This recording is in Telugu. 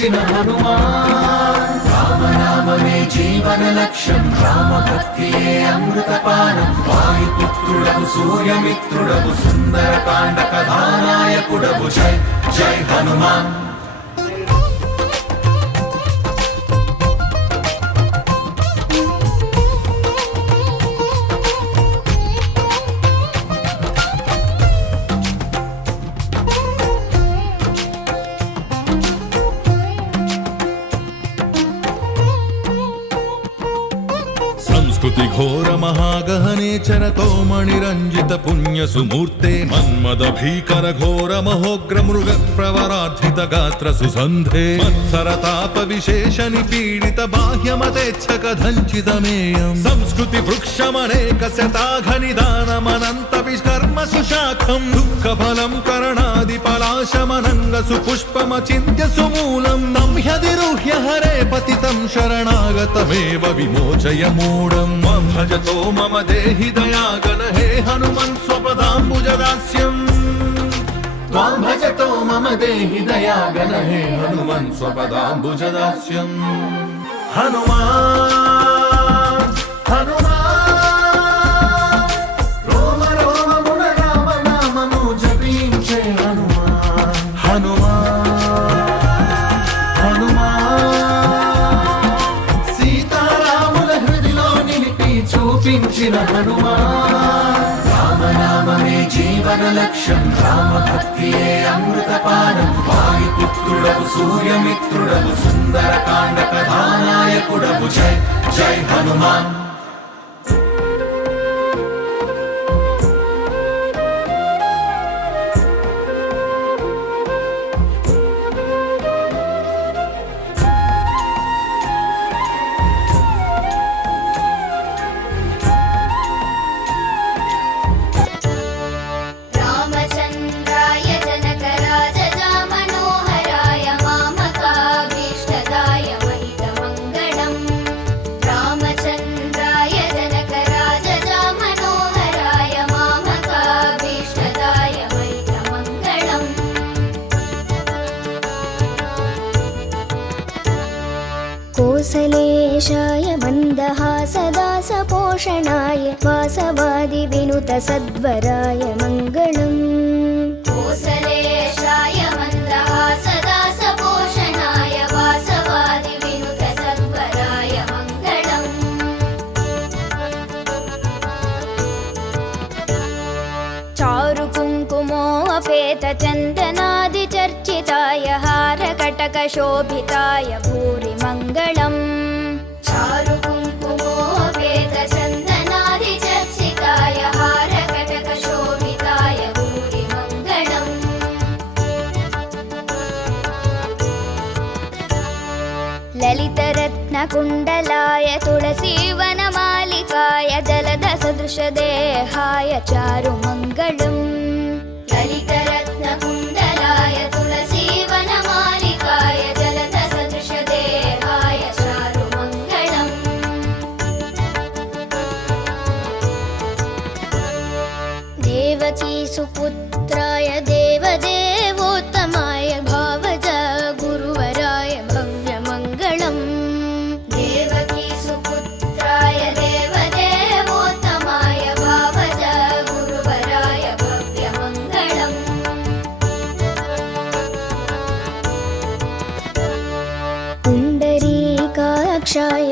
చూపించిన హనుమాన్. రామనామమే జీవన లక్ష్యం, రామభక్తియే అమృతపానం. వాయుపుత్రుడవు సూర్యమిత్రుడవు సుందరకాండ కథానాయకుడవు. జై జై హనుమాన్. సంస్కృతి ఘోర మహాగహనే చరతో మణిరంజిత పుణ్య సుమూర్తే మన్మద భీకర ఘోర మహోగ్ర మృగ ప్రవరాధిత గాత్ర సుసంధే మత్సరతాప విశేష నిపీడిత బాహ్యమతేచ్ఛక దంచితమేయం సంస్కృతి వృక్షమనేక శతాఘ నిదానమనంత వికర్మ సుశాఖం దుఃఖ ఫలం కరణాది పలాశమనంగ సుపుష్పమచింత్య సుమూలం నమ్హ్యదిరుహ్య హరే పతితం శరణాగతమేవ విమోచయ మూఢం. త్వం భజతో మమ దేహి దయాగణ హే హనుమన్ స్వపదాంబుజదాస్యం. త్వాం భజతో మమ దేహి దయాగణ హే హనుమన్ స్వపదాంబుజదాస్యం. హనుమాన్ హనుమాన్ రోమ రోమమున రామ నామము జపించే హనుమాన్. హనుమాన్ హనుమాన్ సీతారాముల హృదిలో నిలిపి చూపించిన హనుమాన్. రామనామమే జీవన లక్ష్యం, రామభక్తియే అమృతపానం. వాయుపుత్రుడవు సూర్యమిత్రుడవు సుందరకాండ కథానాయకుడవు. జై జై హనుమాన్. कोसलेशाय मन्दहासदासपोषणाय वासवादिविनुतसद्वराय मङ्गलम्. कोसलेशाय मन्दहासदासपोषणाय वासवादिविनुतसद्वराय मङ्गलम्. चारुकुङ्कुमोऽपेतचन्दनादिचर्चिताय हारकटकशोभिताय भूरि मङ्गलम्. चारुकुङ्कुमोऽपेतचन्दनादिचर्चिताय हारकटकशोभिताय भूरि मङ्गलम्. ललितरत्नकुण्डलाय तुलसीवनमालिकाय जलदसदृशदेहाय चारुमङ्गलम्. ललितरत्नकुण्डलाय तुलसीवनमालिकाय जलदसदृशदेहाय चारुमङ्गलम्. देवकीसुपुत्राय देवदेवोत्तमाय भावज गुरुवराय भव्यमङ्गलम्. देवकीसुपुत्राय देवदेवोत्तमाय भावज गुरुवराय भव्यमङ्गलम्. पुण्डरीकाक्षाय